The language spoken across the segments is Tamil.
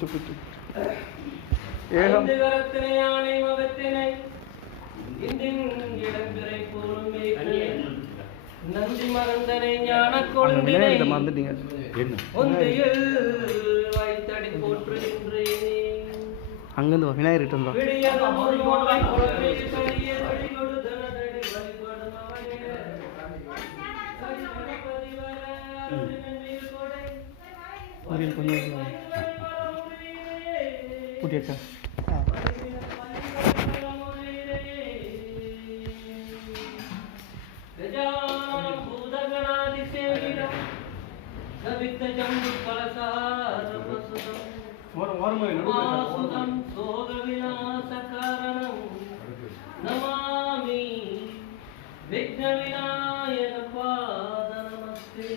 சுப்பிட்டு நந்தி மறந்தனை ஞான கொழுந்தினை வைத்தடி போற்றுகின்றேனே. அங்கிருந்து விநாயகர் இருந்தா கொஞ்சம் புட்டியாச்சா நமாமி விக்ன விநாயக பாத நமஸ்தே.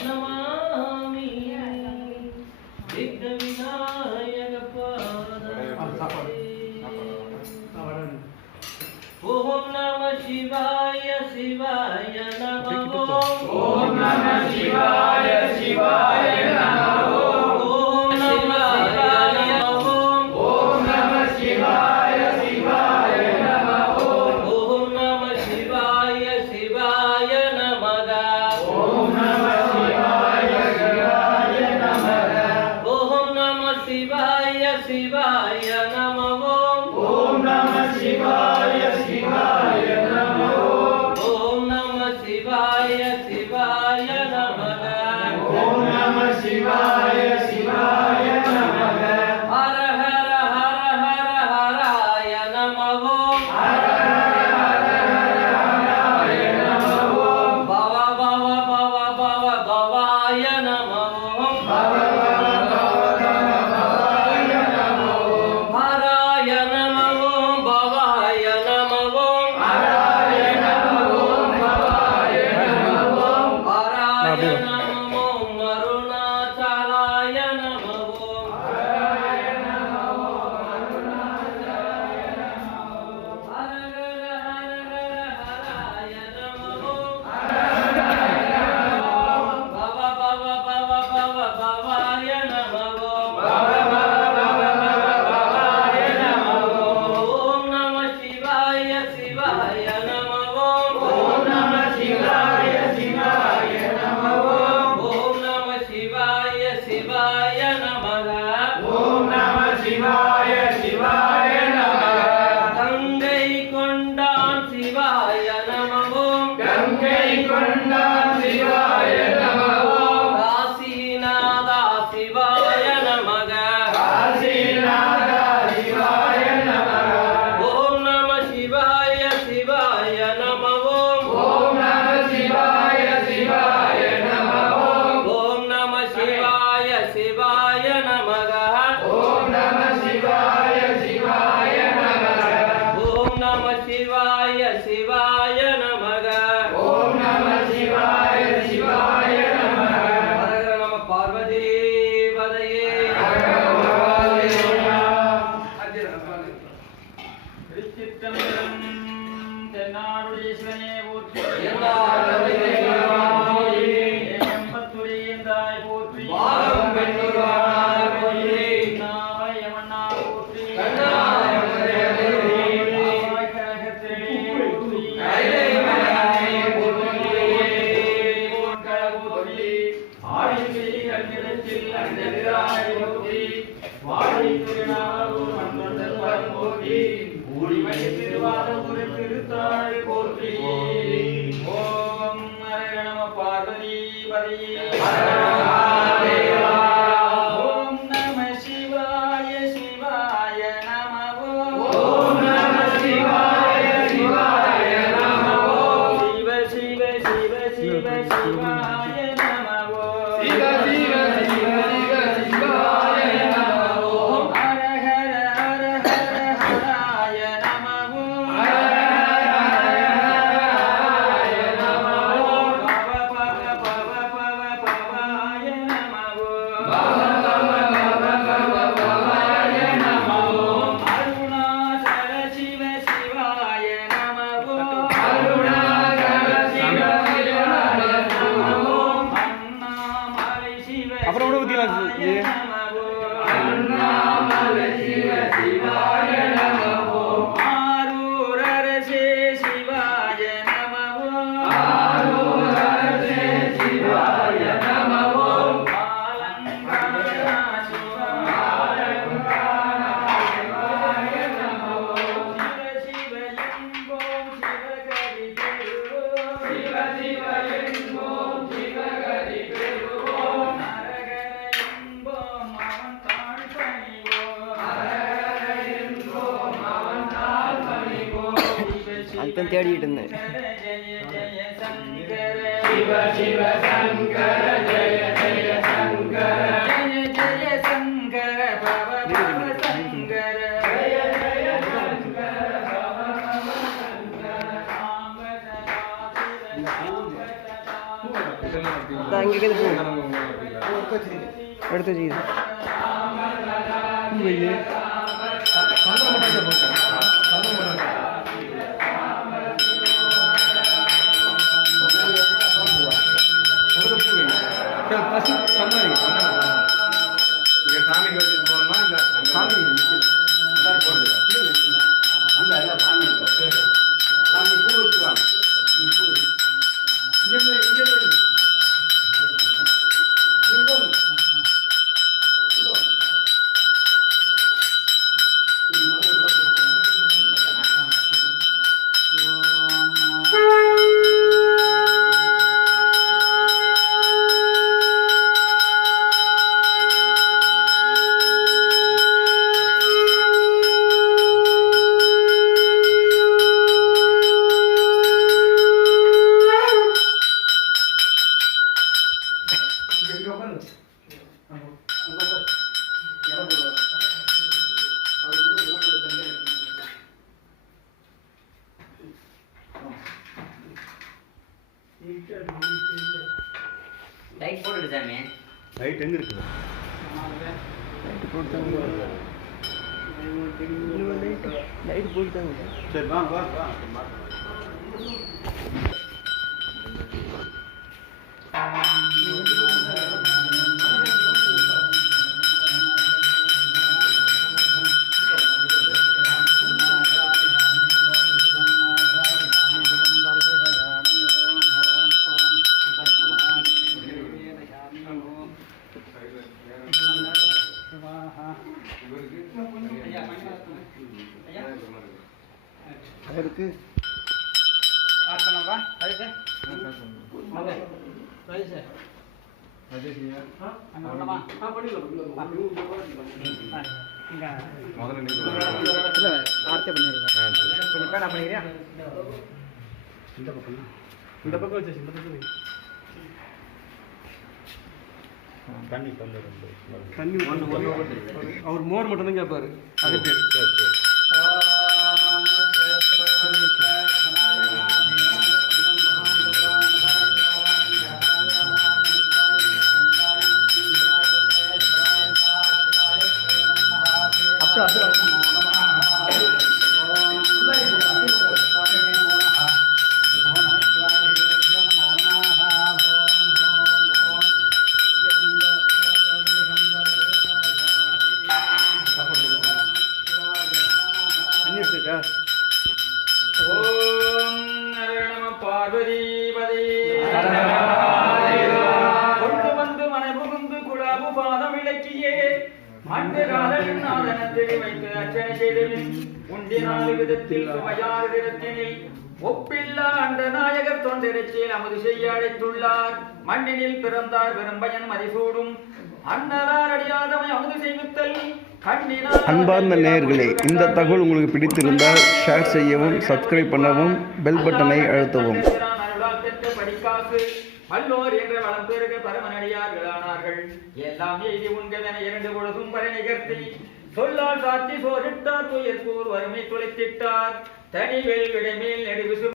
நமாமி விக்ன விநாயக பாத நமஸ்தே. ஓம் நம சிவாய சிவாய நம ஓம் நம சிவாய சிவாய நம ஓம் நம சிவாய ஓம் நம சிவாய சிவாய நம ஓம் நம சிவாய சிவாய நமக ஓம் நம சிவாய சிவாய நமக ஓம் நம சிவாய சிவாய நம ஓம் நம சிவாய சிவாய நம ஓம் நம சிவாய சிவாய நமக ஓம் நம சிவாய சிவாய நமக ஹர ஹர ஹர ஹர ஹராய நம ஹர ஹர ஹர ஹராய நம பவ பவ பவ பவ பவாய நம பவ பவ பவ பவாய நம ஹராய நம பவாய நம ஹராய நம பவாய நம ஹராய நம அருணாச்சலாய நம ஹராய நம அருணாச்சலாய நம ஹர ஹர ஹர ஹராய நம ஹர ஹர பவ பவ பவ பவ பவாய நம பவ பவ பவ பவாய நம ஓம் நம சிவாய சிவாய நம ஓம் நம சிவாய சிவாய நம ஓம் நம சிவாய சிவாய நமக ஓம் நம சிவாய சிவாய நமக கங்கை கொண்டான் சிவாய நம கங்கை கொண்டான் சிவாய நம காசிநாதா சிவாய நமக காசிநாதா சிவாய நமக ஓம் நம சிவாய சிவாய நம ஓம் நம சிவாய சிவாய நம ஓம் நம சிவாய சிவாய நமக ஓம் நம சிவாய சிவாய நமக ஓம் நம சிவாய சிவாய நமக ஓம் நம சிவாய சிவாய நமக ஹர நம பார்வதி பதையே திருச்சிற்றம்பலம் தென்னாடுடைய போற்றி ஏகம்பத்துரையந்தாய் போற்றி வாழும் பெண்ணுருவானார் போற்றி நாவயமன்னா போற்றி கண்ணாயமனே கரகத்திலே போற்றி கைலை மலையானே போற்றி போன்கள போற்றி ஆழிசெய் கண்ணிடத்தில் அஞ்சலிராய் போற்றி வாழி திருநாளூர் அன்பர்கள் போற்றி ஊழிமணி திருவாரூர் திருத்தாள் போற்றி ஓம் ஹர நம பார்வதி பதையே ஓம் நம சிவாய சிவாய நம ஓம் நம சிவாய சிவாய நம சிவ சிவ சிவ சிவ சிவாய நம சிவ சிவ சிவ சிவ சிவாய நம ஹர ஹர ஹர ஹர ஹராய நம ஹர ஹர ஹராய நம பவ பவ பவ பவ பவாய நம பவ பவ பவ பவ பவாய நம அருணாச்சல சிவ சிவாய நம அருணாச்சல சிவ சிவாய நம அண்ணாமலை சிவ அப்புறம் கூட ஊத்திக்கலாம் சிவாய நம அண்ணாமலை சிவ சிவாய நமோ ஆரூர் அரசே சிவாய நமோ ஆரூர் அரசே சிவாய நமோ ஆலங்கார சிவாய நமோ சிவ சிவ எங்கோம் சிவகதி பெறுவோம் சிவ சிவ என்போம் சிவகதி பெறுவோம் அரகர என்போம் அவன் தாழ் பணிவோம் அரகர என்போம் அவன் தாழ் பணிவோம் அதுதான் தேடிட்டு இருந்தேன். ஜெய ஜெய சங்கர சிவ சிவ சங்கர ஜெய ஜெய சங்கர ஜெய ஜெய சங்கர பவ பவ சங்கர ஜெய ஜெய சங்கர பவ பவ சங்கர அங்கே எடுத்து வச்சுக்கிது லைட் போட்டுடு சாமி லைட் எங்க இருக்குது? லைட் போட்டுட்டாங்க. சரி வா வா வா. அதற்கு முதல்ல நீங்க இல்லை ஆர்த்தியா பண்ணிடுறேன். கொஞ்சம் பேனா பண்ணிக்கிறியா? இந்த பக்கம் வச்சு இந்த பக்கம் வை. தண்ணி தந்துடுறேன். தண்ணி அவர் மோர் மட்டும் தான் கேட்பாரு. அது பேர் சரி சரி. ஓம் நம பார்வதிபதே கொண்டு வந்து மனை புகுந்து குழாபு பாதம் விளக்கியே மண்டு காதலின் ஆதனத்தில் வைத்து அர்ச்சனை செய்தலின் உண்டி 4 விதத்தில் சுவையாறு தினத்தினில் ஒப்பில்லா அண்ட நாயகர் தொண்டிரச்சில் அமுது செய்ய அழைத்துள்ளார். மண்ணினில் பிறந்தார் பெரும்பயன் மதிசூடும் அன்னலார் அடியாதமை அமுது செய்வித்தல். அன்பார்ந்த நேயர்களே, இந்த தகவல் உங்களுக்கு பிடித்திருந்தால் ஷேர் செய்யவும், சப்ஸ்கிரைப் பண்ணவும், பெல் பட்டனை அழுத்தவும். படிக்காசு வல்லோர் என்ற வளம் பெருக பரமனடியார்களானார்கள். எல்லாம் எய்தி உண்கதென 2 பொழுதும் பறை நிகழ்த்தி சொல்லால் சாத்தி சோரிட்டார் துயர்கூர் வறுமை துளைத்திட்டார். தனிவேல் விடைமேல் நெடுவிசு